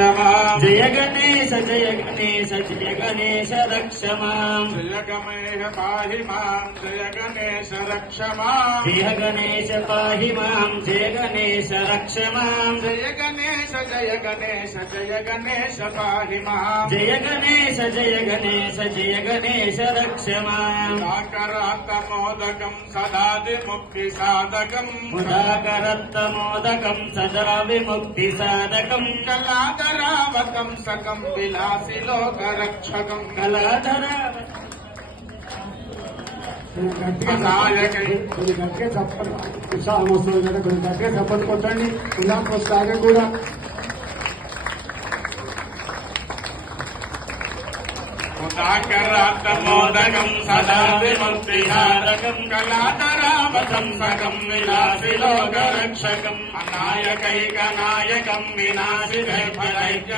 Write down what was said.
मां जय गणेश जय गणेश जय गणेश रक्ष मां जय गणेश पाहि मां जय गणेश रक्ष मां जय गणेश पाहि मां जय गणेश रक्ष मां जय गणेश जय गणेश जय गणेश पाहि मां जय गणेश जय गणेश जय गणेश रक्ष मां उदाकरात्तमोदकं सदा विमुक्तिसाधकं उदाकरत्तमोदकं सदा विमुक्तिसाधकं कलाधरावतं सकं विलासि लोकरक्षकं कलाधरा కొన్ని గట్టిగా చప్పట్లు ఉత్సాహం వస్తుంది కదా కొన్ని గట్టిగా చప్పట్లు కొట్టండి ఉల్లాసం వస్తాగా కూడా उदाकरात्तमोदकं सदा विमुक्तिसाधकं कलाधरावतं सकं विलासि लोकरक्षकं अनायकैकनायकं विनाशितैर्भरैर्य